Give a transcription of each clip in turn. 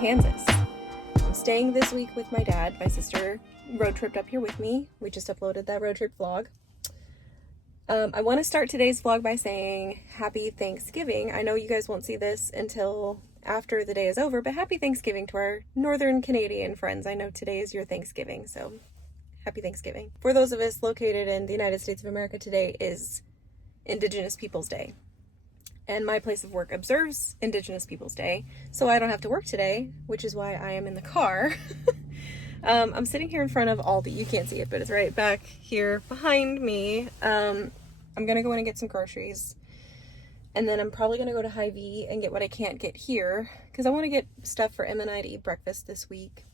Kansas. I'm staying this week with my dad. My sister road tripped up here with me. We just uploaded that road trip vlog. I want to start today's vlog by saying happy Thanksgiving. I know you guys won't see this until after the day is over, but happy Thanksgiving to our Northern Canadian friends. I know today is your Thanksgiving, so happy Thanksgiving. For those of us located in the United States of America, today is Indigenous Peoples Day. And my place of work observes Indigenous Peoples Day, so I don't have to work today, which is why I am in the car. I'm sitting here in front of Aldi. You can't see it, but it's right back here behind me. I'm gonna go in and get some groceries, and then I'm probably gonna go to Hy-Vee and get what I can't get here, because I want to get stuff for Emma and I to eat breakfast this week.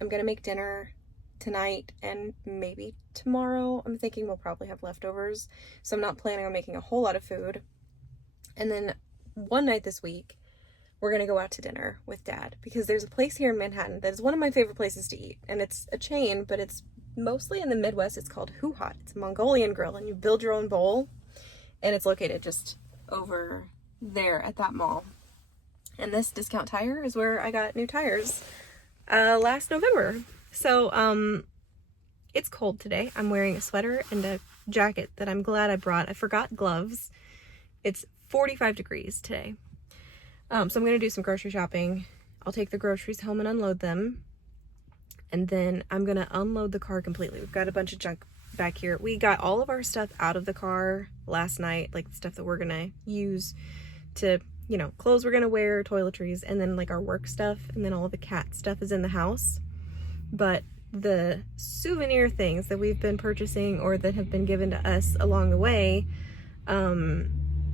I'm gonna make dinner tonight and maybe tomorrow. I'm thinking we'll probably have leftovers, so I'm not planning on making a whole lot of food. And then one night this week, we're going to go out to dinner with Dad, because there's a place here in Manhattan that is one of my favorite places to eat. And it's a chain, but it's mostly in the Midwest. It's called Hoo Hot. It's a Mongolian grill, and you build your own bowl. And it's located just over there at that mall. And this Discount Tire is where I got new tires last November. So it's cold today. I'm wearing a sweater and a jacket that I'm glad I brought. I forgot gloves. It's 45 degrees today. So I'm going to do some grocery shopping. I'll take the groceries home and unload them. And then I'm going to unload the car completely. We've got a bunch of junk back here. We got all of our stuff out of the car last night, like the stuff that we're going to use to, you know, clothes we're going to wear, toiletries, and then like our work stuff. And then all of the cat stuff is in the house. But the souvenir things that we've been purchasing or that have been given to us along the way,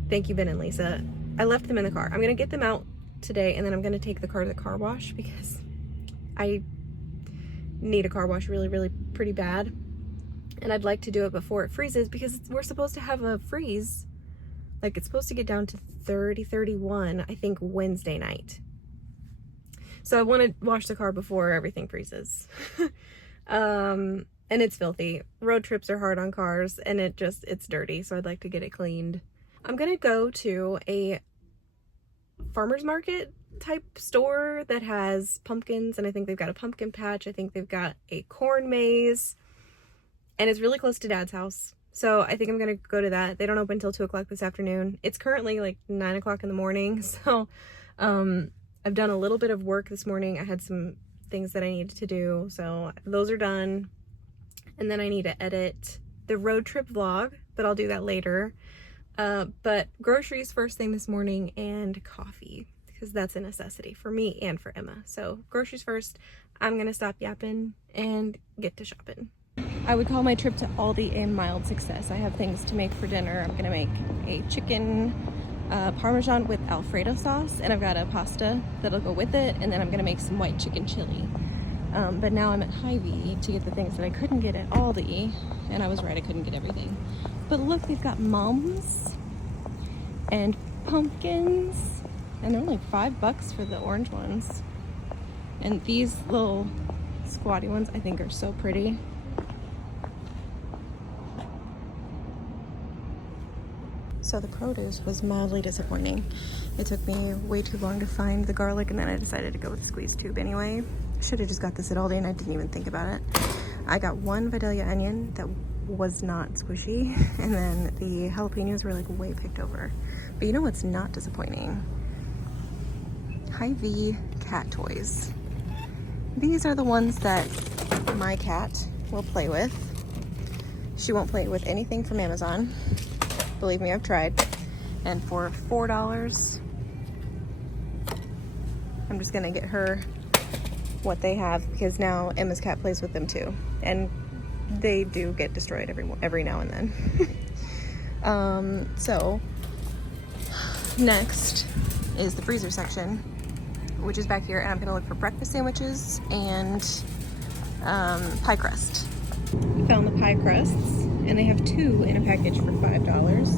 thank you, Ben and Lisa. I left them in the car. I'm going to get them out today, and then I'm going to take the car to the car wash, because I need a car wash really, really pretty bad. And I'd like to do it before it freezes, because we're supposed to have a freeze. Like, it's supposed to get down to 30, 31, I think, Wednesday night. So I want to wash the car before everything freezes. And it's filthy. Road trips are hard on cars, and it's dirty, so I'd like to get it cleaned. I'm gonna go to a farmer's market type store that has pumpkins, and I think they've got a pumpkin patch. I think they've got a corn maze, and it's really close to Dad's house. So I think I'm gonna go to that. They don't open until 2 o'clock this afternoon. It's currently like 9 o'clock in the morning. So I've done a little bit of work this morning. I had some things that I needed to do, so those are done. And then I need to edit the road trip vlog, but I'll do that later. But groceries first thing this morning, and coffee, because that's a necessity for me and for Emma. So groceries first. I'm gonna stop yapping and get to shopping. I would call my trip to Aldi a mild success. I have things to make for dinner. I'm gonna make a chicken Parmesan with Alfredo sauce, and I've got a pasta that'll go with it, and then I'm gonna make some white chicken chili. But now I'm at Hy-Vee to get the things that I couldn't get at Aldi, and I was right, I couldn't get everything. But look, they've got mums and pumpkins, and they're only $5 for the orange ones. And these little squatty ones I think are so pretty. So the produce was mildly disappointing. It took me way too long to find the garlic, and then I decided to go with the squeeze tube anyway. Should have just got this at Aldi, and I didn't even think about it. I got one Vidalia onion that was not squishy, and then the jalapenos were like way picked over. But you know what's not disappointing? Hy-Vee cat toys. These are the ones that my cat will play with. She won't play with anything from Amazon. Believe me, I've tried. And for $4, I'm just gonna get her what they have, because now Emma's cat plays with them too, and they do get destroyed every now and then. So next is the freezer section, which is back here, and I'm gonna look for breakfast sandwiches and pie crust. We found the pie crusts, and they have 2 in a package for $5.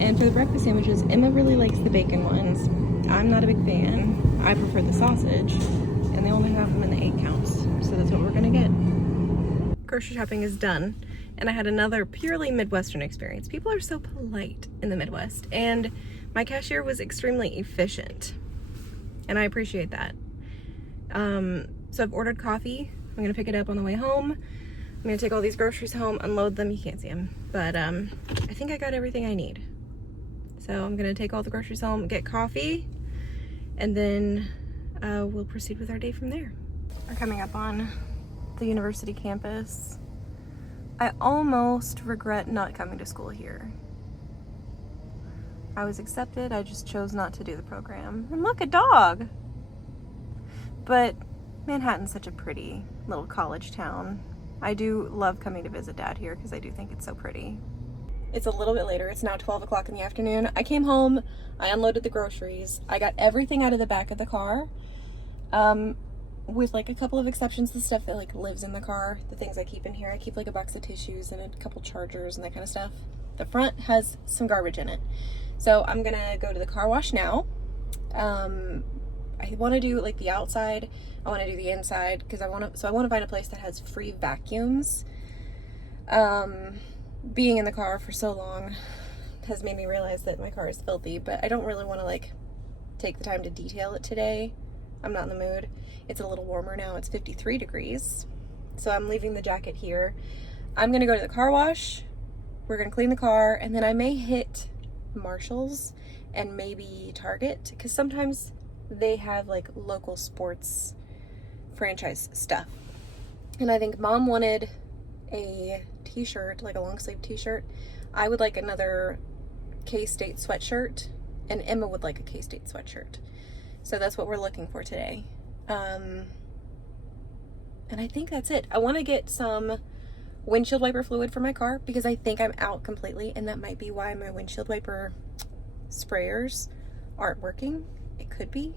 And for the breakfast sandwiches, Emma really likes the bacon ones. I'm not a big fan. I prefer the sausage, and they only have them in the 8 counts, so that's what we're gonna get. Grocery shopping is done, and I had another purely Midwestern experience. People are so polite in the Midwest, and my cashier was extremely efficient, and I appreciate that. So I've ordered coffee. I'm gonna pick it up on the way home. I'm gonna take all these groceries home, unload them. You can't see them, but I think I got everything I need. So I'm gonna take all the groceries home, get coffee, and then we'll proceed with our day from there. We're coming up on the university campus. I almost regret not coming to school here. I was accepted, I just chose not to do the program. And look, a dog! But Manhattan's such a pretty little college town. I do love coming to visit Dad here because I do think it's so pretty. It's a little bit later. It's now 12 o'clock in the afternoon. I came home, I unloaded the groceries. I got everything out of the back of the car. With like a couple of exceptions, the stuff that like lives in the car, the things I keep in here. I keep like a box of tissues and a couple chargers and that kind of stuff. The front has some garbage in it. So I'm gonna go to the car wash now. I want to do like the outside. I want to do the inside because I want to find a place that has free vacuums. Being in the car for so long has made me realize that my car is filthy, but I don't really want to like take the time to detail it today. I'm not in the mood. It's a little warmer now. It's 53 degrees. So I'm leaving the jacket here. I'm going to go to the car wash. We're going to clean the car, and then I may hit Marshall's and maybe Target because sometimes they have like local sports franchise stuff. And I think Mom wanted a t-shirt, like a long sleeve t-shirt. I would like another K-State sweatshirt, and Emma would like a K-State sweatshirt. So that's what we're looking for today. And I think that's it. I want to get some windshield wiper fluid for my car because I think I'm out completely, and that might be why my windshield wiper sprayers aren't working. It could be.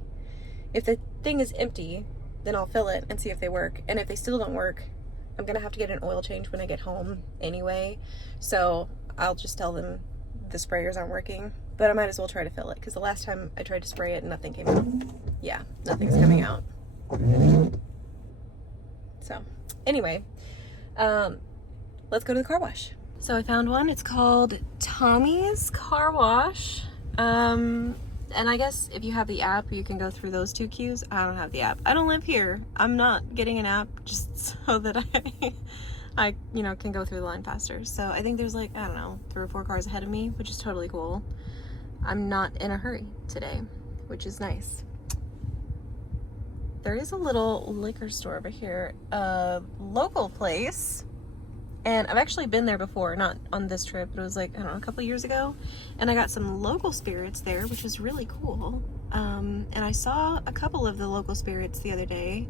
If the thing is empty, then I'll fill it and see if they work. And if they still don't work, I'm gonna have to get an oil change when I get home anyway. So I'll just tell them the sprayers aren't working, but I might as well try to fill it because the last time I tried to spray it, nothing came out. Yeah, nothing's coming out. So anyway, let's go to the car wash. So I found one. It's called Tommy's Car Wash. And I guess if you have the app, you can go through those two queues. I don't have the app. I don't live here. I'm not getting an app just so that I can go through the line faster. So I think there's like, I don't know, 3 or 4 cars ahead of me, which is totally cool. I'm not in a hurry today, which is nice. There is a little liquor store over here, a local place. And I've actually been there before, not on this trip, but it was like, I don't know, a couple years ago. And I got some local spirits there, which is really cool. And I saw a couple of the local spirits the other day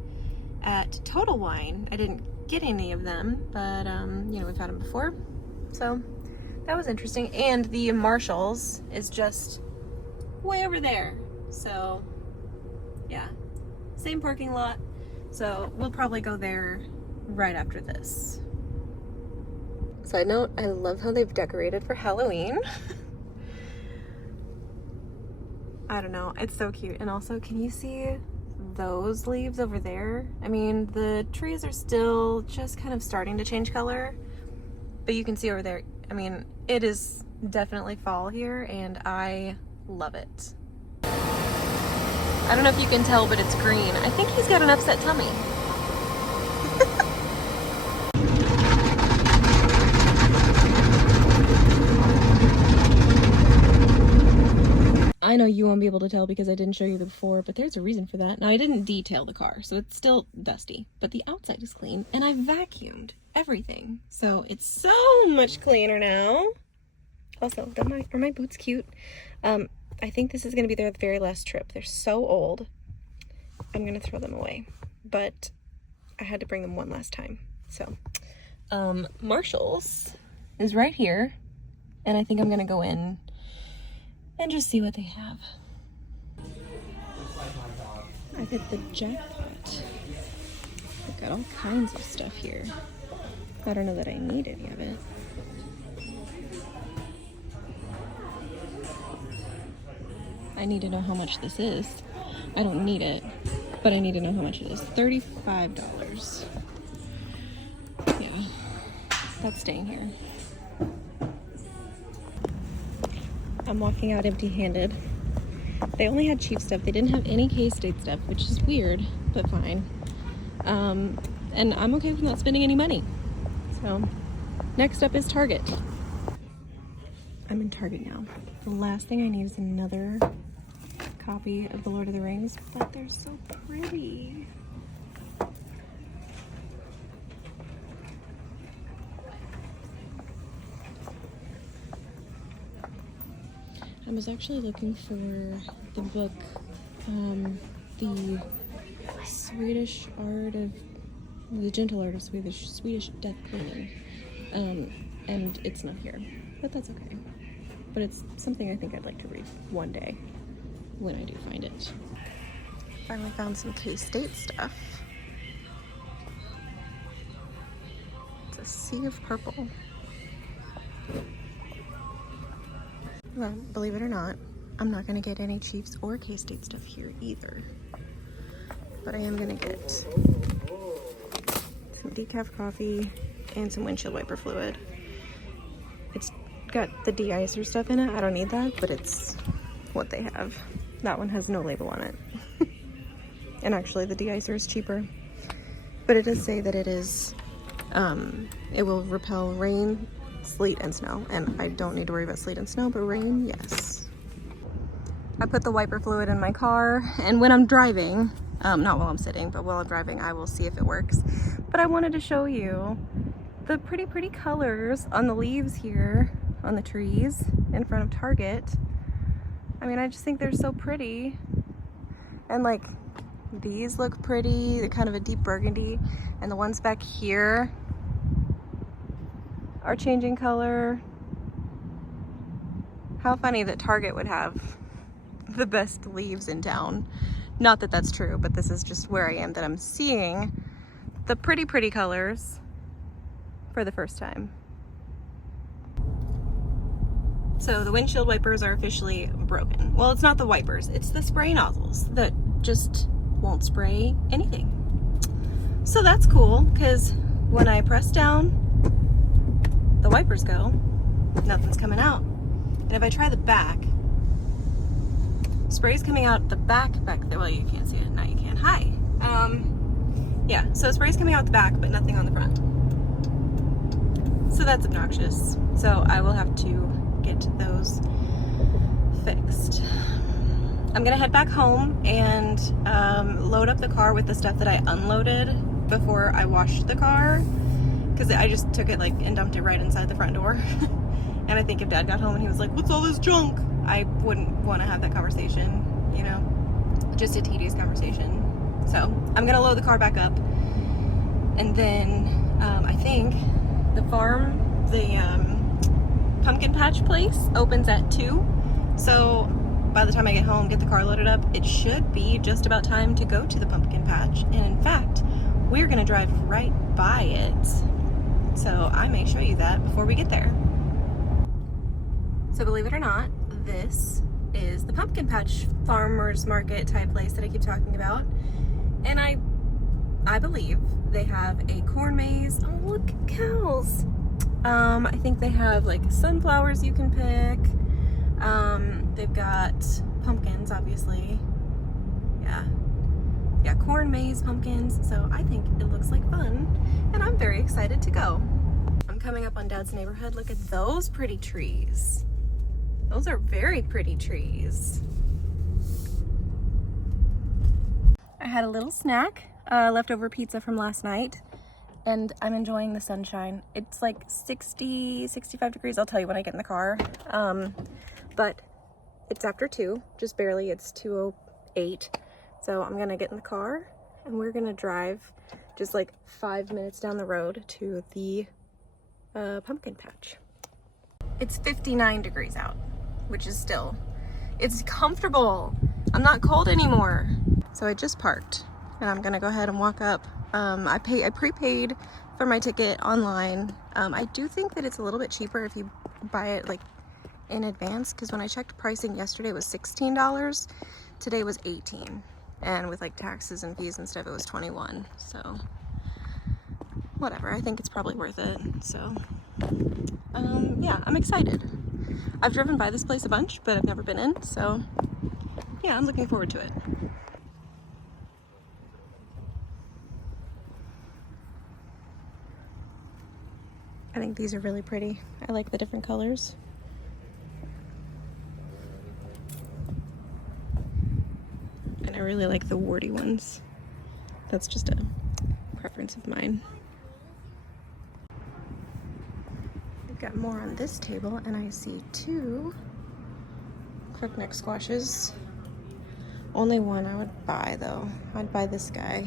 at Total Wine. I didn't get any of them, but, we've had them before. So that was interesting. And the Marshall's is just way over there. So, yeah, same parking lot. So we'll probably go there right after this. Side note, I love how they've decorated for Halloween. I don't know, it's so cute. And also, can you see those leaves over there? I mean, the trees are still just kind of starting to change color, but you can see over there, I mean, it is definitely fall here, and I love it. I don't know if you can tell, but it's green. I think he's got an upset tummy. I know you won't be able to tell because I didn't show you before, but there's a reason for that. Now, I didn't detail the car, so it's still dusty, but the outside is clean, and I vacuumed everything. So it's so much cleaner now. Also, are my boots cute? I think this is going to be their very last trip. They're so old. I'm going to throw them away, but I had to bring them one last time. So, Marshall's is right here, and I think I'm going to go in and just see what they have. I hit the jackpot. I've got all kinds of stuff here. I don't know that I need any of it. I need to know how much this is. I don't need it, but I need to know how much it is. $35. Yeah, that's staying here. I'm walking out empty-handed. They only had cheap stuff. They didn't have any K-State stuff, which is weird, but fine. And I'm okay with not spending any money. So next up is Target. I'm in Target now. The last thing I need is another copy of The Lord of the Rings, but they're so pretty. I was actually looking for the book, the Swedish art of, the gentle art of Swedish death cleaning, and it's not here, but that's okay. But it's something I think I'd like to read one day when I do find it. Finally found some K-State stuff. It's a sea of purple. Well, believe it or not, I'm not gonna get any Chiefs or K-State stuff here either. But I am gonna get some decaf coffee and some windshield wiper fluid. It's got the de-icer stuff in it. I don't need that, but it's what they have. That one has no label on it. And actually the de-icer is cheaper. But it does say that it is, it will repel rain, sleet, and snow. And I don't need to worry about sleet and snow, but rain, yes. I put the wiper fluid in my car, and when I'm driving, not while I'm sitting, but while I'm driving, I will see if it works. But I wanted to show you the pretty colors on the leaves here, on the trees in front of Target. I mean, I just think they're so pretty. And like, these look pretty. They're kind of a deep burgundy. And the ones back here are changing color. How funny that Target would have the best leaves in town. Not that that's true, but this is just where I am, that I'm seeing the pretty colors for the first time. So the windshield wipers are officially broken. Well, it's not the wipers, it's the spray nozzles that just won't spray anything. So that's cool, because when I press down, the wipers go, nothing's coming out. And if I try the back, spray's coming out the back there. Well, you can't see it, now you can. Hi. Yeah, so spray's coming out the back, but nothing on the front. So that's obnoxious. So I will have to get those fixed. I'm gonna head back home and load up the car with the stuff that I unloaded before I washed the car, because I just took it like and dumped it right inside the front door. And I think if Dad got home and he was like, "What's all this junk?" I wouldn't want to have that conversation, you know, just a tedious conversation. So I'm gonna load the car back up, and then I think the pumpkin patch place opens at 2. So by the time I get home, get the car loaded up, it should be just about time to go to the pumpkin patch. And in fact, we're gonna drive right by it. So I may show you that before we get there. So believe it or not, this is the pumpkin patch farmers market type place that I keep talking about. And I believe they have a corn maze. Oh, look, cows. I think they have like sunflowers you can pick. They've got pumpkins, obviously. Yeah, corn maze pumpkins. So I think it looks like fun, and I'm very excited to go. I'm coming up on Dad's neighborhood. Look at those pretty trees. Those are very pretty trees. I had a little snack, leftover pizza from last night, and I'm enjoying the sunshine. It's like 60, 65 degrees. I'll tell you when I get in the car. But it's after 2, just barely. It's 2:08. So I'm gonna get in the car and we're gonna drive just like 5 minutes down the road to the pumpkin patch. It's 59 degrees out, which is still, it's comfortable. I'm not cold anymore. So I just parked and I'm gonna go ahead and walk up. I prepaid for my ticket online. I do think that it's a little bit cheaper if you buy it like in advance, because when I checked pricing yesterday it was $16. Today was $18, and with like taxes and fees and stuff it was $21. So whatever, I think it's probably worth it. So yeah, I'm excited. I've driven by this place a bunch, but I've never been in, so yeah, I'm looking forward to it. I think these are really pretty. I like the different colors. And I really like the warty ones. That's just a preference of mine. We've got more on this table, and I see 2 crookneck squashes. Only one I would buy though. I'd buy this guy.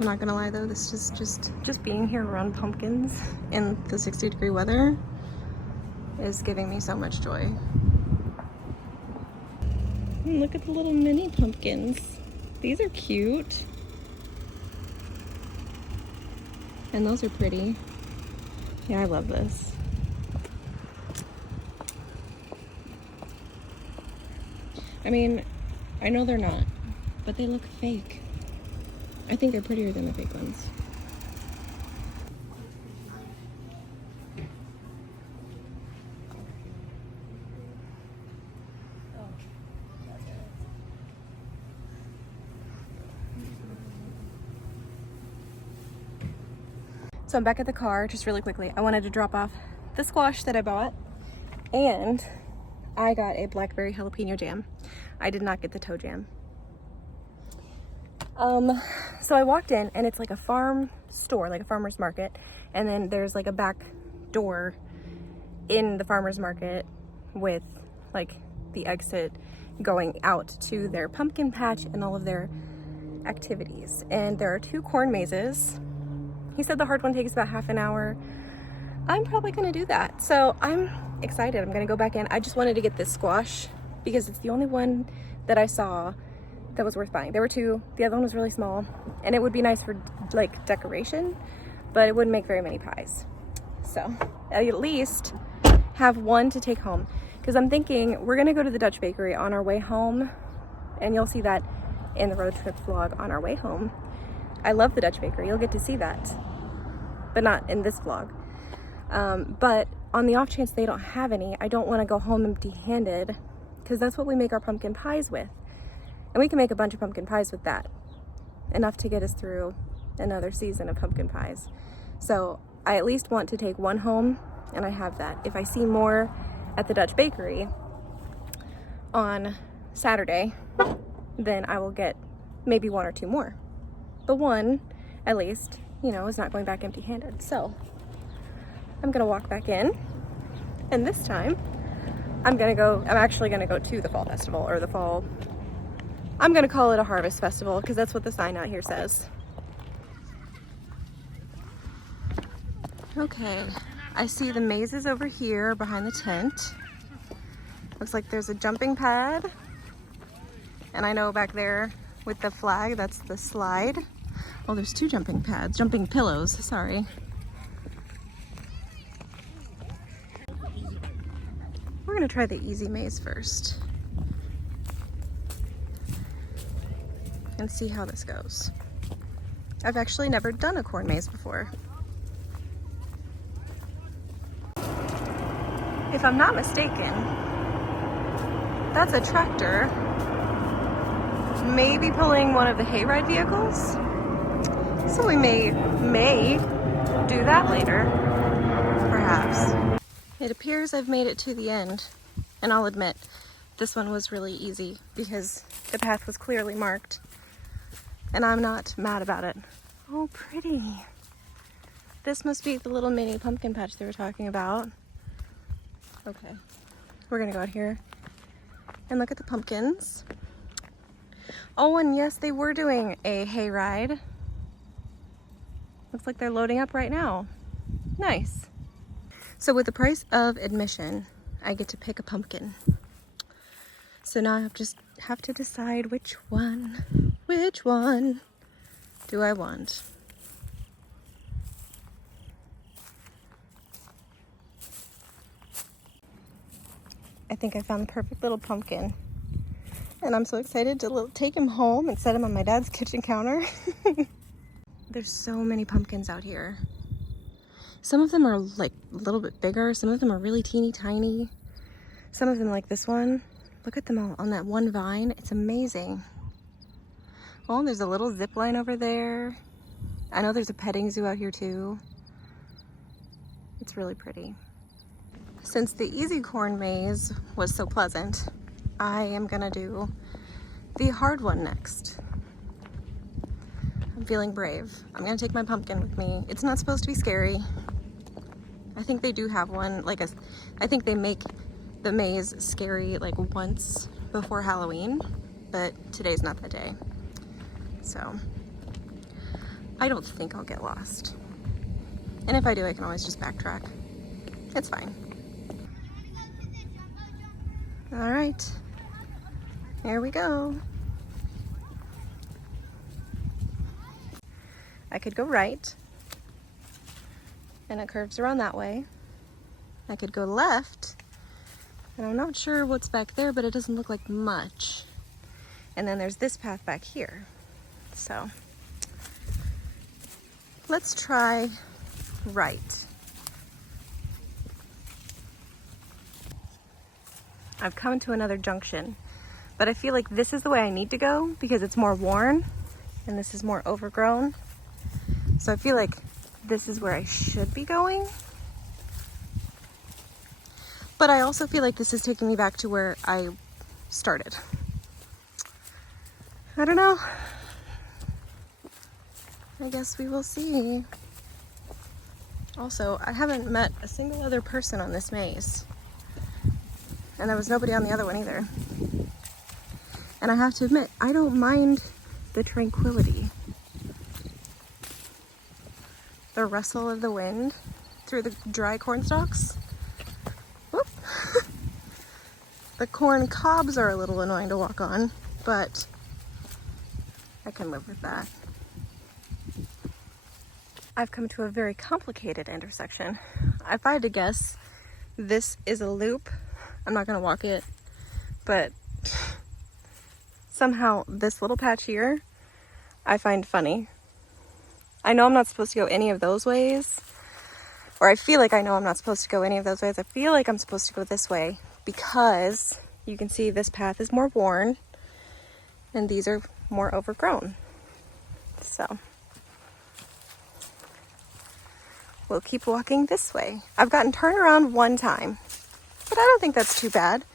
I'm not gonna lie though, this is just being here around pumpkins in the 60-degree weather is giving me so much joy. And look at the little mini pumpkins. These are cute. And those are pretty. Yeah, I love this. I mean, I know they're not, but they look fake. I think they're prettier than the fake ones. So I'm back at the car, just really quickly. I wanted to drop off the squash that I bought, and I got a blackberry jalapeno jam. I did not get the toe jam. So I walked in, and it's like a farm store, like a farmer's market, and then there's like a back door in the farmer's market with like the exit going out to their pumpkin patch and all of their activities. And there are 2 corn mazes. He said the hard one takes about half an hour. I'm probably gonna do that. So I'm excited. I'm gonna go back in. I just wanted to get this squash because it's the only one that I saw that was worth buying. There were 2. The other one was really small, and it would be nice for like decoration, but it wouldn't make very many pies. So I at least have 1 to take home, because I'm thinking we're gonna go to the Dutch bakery on our way home, and you'll see that in the road trip vlog on our way home. I love the Dutch bakery. You'll get to see that, but not in this vlog. But on the off chance they don't have any, I don't want to go home empty-handed, because that's what we make our pumpkin pies with. And we can make a bunch of pumpkin pies with that. Enough to get us through another season of pumpkin pies. So I at least want to take 1 home, and I have that. If I see more at the Dutch bakery on Saturday, then I will get maybe 1 or 2 more. But 1, at least, you know, is not going back empty-handed. So I'm gonna walk back in, and this time I'm actually gonna go to the fall festival, or the fall, I'm gonna call it a harvest festival, because that's what the sign out here says. Okay, I see the mazes over here behind the tent. Looks like there's a jumping pad, and I know back there with the flag, that's the slide. Oh, there's 2 jumping pads, jumping pillows, sorry. We're gonna try the easy maze first and see how this goes. I've actually never done a corn maze before. If I'm not mistaken, that's a tractor, maybe pulling one of the hayride vehicles. So we may do that later, perhaps. It appears I've made it to the end, and I'll admit, this one was really easy because the path was clearly marked, and I'm not mad about it. Oh, pretty. This must be the little mini pumpkin patch they were talking about. Okay, we're gonna go out here and look at the pumpkins. Oh, and yes, they were doing a hayride. Looks like they're loading up right now. Nice. So with the price of admission, I get to pick a pumpkin. So now I just have to decide which one do I want. I think I found the perfect little pumpkin. And I'm so excited to take him home and set him on my dad's kitchen counter. There's so many pumpkins out here. Some of them are like a little bit bigger. Some of them are really teeny tiny. Some of them like this one. Look at them all on that one vine. It's amazing. Oh, there's a little zip line over there. I know there's a petting zoo out here too. It's really pretty. Since the easy corn maze was so pleasant, I am gonna do the hard one next. I'm feeling brave. I'm gonna take my pumpkin with me. It's not supposed to be scary. I think they do have one, I think they make the maze scary like once before Halloween, but today's not that day. So I don't think I'll get lost. And if I do, I can always just backtrack. It's fine. All right, here we go. I could go right, and it curves around that way. I could go left, and I'm not sure what's back there, but it doesn't look like much. And then there's this path back here. So let's try right. I've come to another junction, but I feel like this is the way I need to go because it's more worn and this is more overgrown. So I feel like this is where I should be going. But I also feel like this is taking me back to where I started. I don't know. I guess we will see. Also, I haven't met a single other person on this maze. And there was nobody on the other one either. And I have to admit, I don't mind the tranquility. The rustle of the wind through the dry corn stalks. Whoop. The corn cobs are a little annoying to walk on, but I can live with that. I've come to a very complicated intersection. If I had to guess, this is a loop. I'm not gonna walk it, but somehow this little patch here, I find funny. I know I'm not supposed to go any of those ways, or I feel like I know I'm not supposed to go any of those ways. I feel like I'm supposed to go this way because you can see this path is more worn and these are more overgrown. So we'll keep walking this way. I've gotten turned around one time, but I don't think that's too bad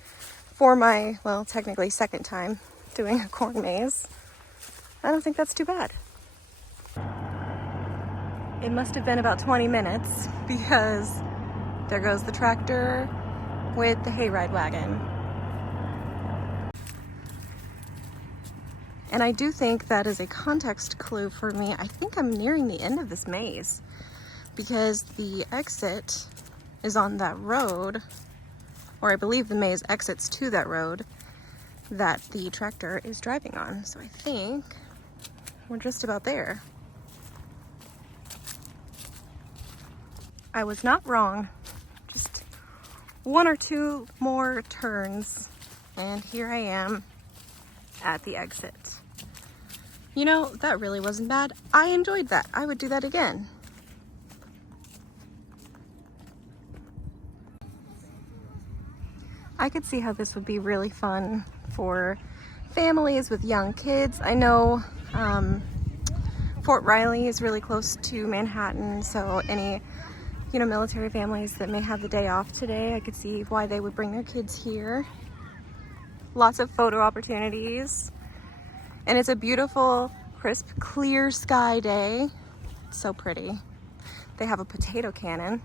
for my, well, technically second time doing a corn maze. I don't think that's too bad. It must have been about 20 minutes because there goes the tractor with the hayride wagon. And I do think that is a context clue for me. I think I'm nearing the end of this maze because the exit is on that road, or I believe the maze exits to that road that the tractor is driving on. So I think we're just about there. I was not wrong. Just one or two more turns and here I am at the exit. You know, that really wasn't bad. I enjoyed that. I would do that again. I could see how this would be really fun for families with young kids. I know Fort Riley is really close to Manhattan, so any military families that may have the day off today, I could see why they would bring their kids here. Lots of photo opportunities. And it's a beautiful, crisp, clear sky day. It's so pretty. They have a potato cannon.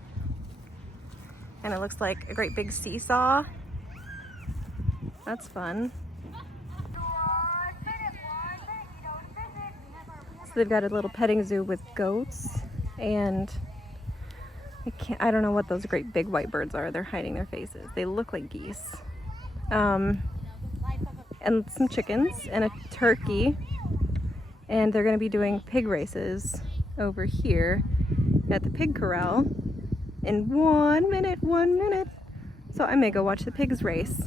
And it looks like a great big seesaw. That's fun. So they've got a little petting zoo with goats, and I don't know what those great big white birds are. They're hiding their faces. They look like geese. And some chickens and a turkey. And they're gonna be doing pig races over here at the pig corral in 1 minute. So I may go watch the pigs race.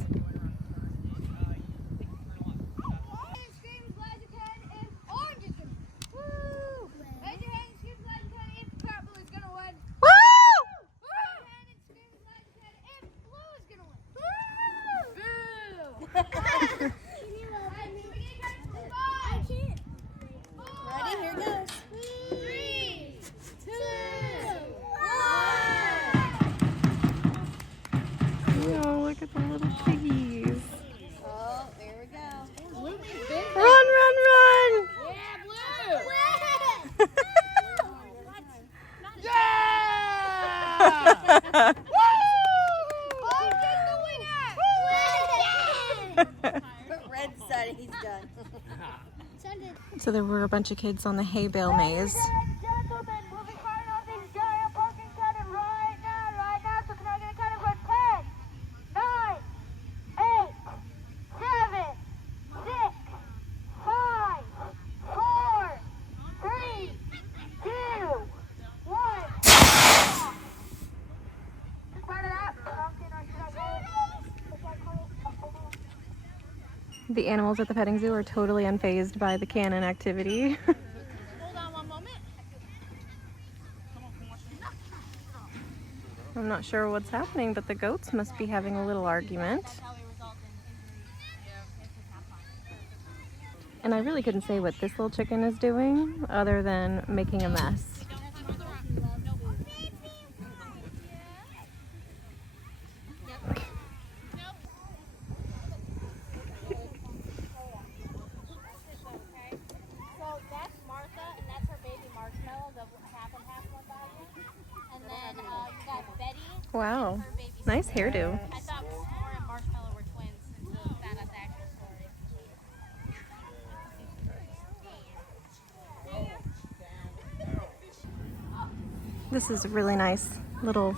Ready? Here goes. 3, 2, 1. Oh, look at the little piggies. Oh, there we go. Run, run, run! Yeah, Blue! Yeah! But Red said he's done. So there were a bunch of kids on the hay bale maze. The animals at the petting zoo are totally unfazed by the cannon activity. Hold on one moment. I'm not sure what's happening, but the goats must be having a little argument. And I really couldn't say what this little chicken is doing other than making a mess. Wow, nice hairdo. I thought S'more and Marshmallow were twins until we found out the actual story. This is a really nice little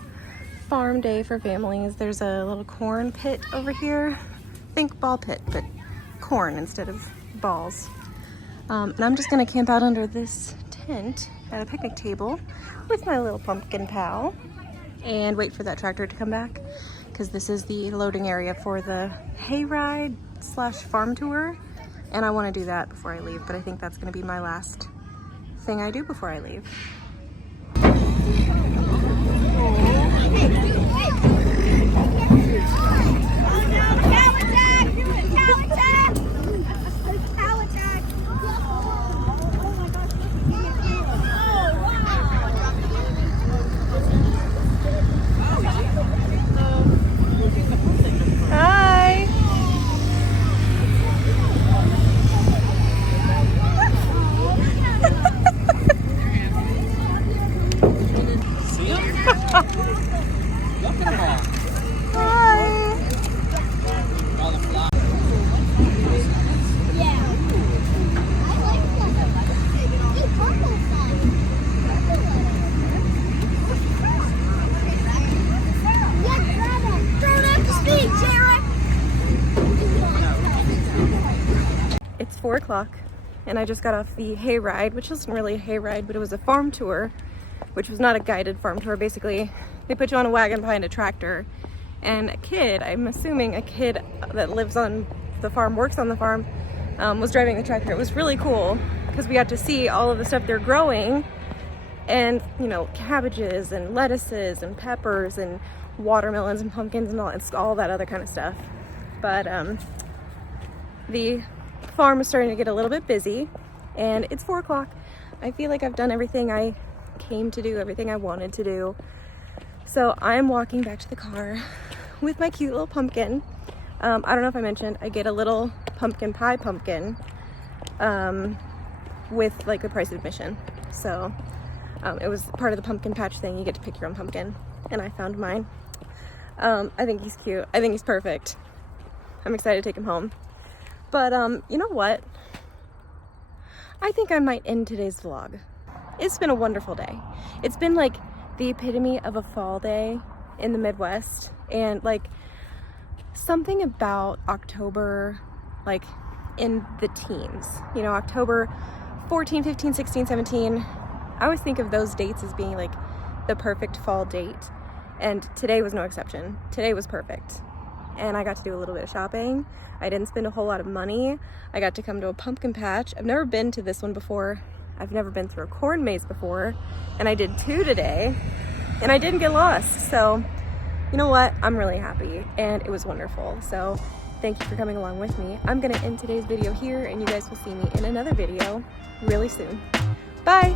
farm day for families. There's a little corn pit over here. Think ball pit, but corn instead of balls. And I'm just gonna camp out under this tent at a picnic table with my little pumpkin pal and wait for that tractor to come back, because this is the loading area for the hayride / farm tour, and I want to do that before I leave, but I think that's going to be my last thing I do before I leave. Hi. It's 4 o'clock and I just got off the hayride, which wasn't really a hayride, but it was a farm tour, which was not a guided farm tour. Basically, they put you on a wagon behind a tractor, and a kid, I'm assuming a kid that lives on the farm, works on the farm, was driving the tractor. It was really cool because we got to see all of the stuff they're growing, and you know, cabbages and lettuces and peppers and watermelons and pumpkins and all that other kind of stuff. But the farm is starting to get a little bit busy and it's 4 o'clock. I feel like I've done everything I came to do, everything I wanted to do. So I'm walking back to the car with my cute little pumpkin. I don't know if I mentioned, I get a little pumpkin pie pumpkin with like the price of admission. So it was part of the pumpkin patch thing. You get to pick your own pumpkin, and I found mine. I think he's cute. I think he's perfect. I'm excited to take him home. But you know what? I think I might end today's vlog. It's been a wonderful day. It's been like the epitome of a fall day in the Midwest, and like something about October, like in the teens, you know, October 14, 15, 16, 17. I always think of those dates as being like the perfect fall date, and today was no exception. Today was perfect. And I got to do a little bit of shopping. I didn't spend a whole lot of money. I got to come to a pumpkin patch. I've never been to this one before. I've never been through a corn maze before, and I did 2 today, and I didn't get lost. So you know what? I'm really happy, and it was wonderful. So Thank you for coming along with me. I'm going to end today's video here, and you guys will see me in another video really soon. Bye!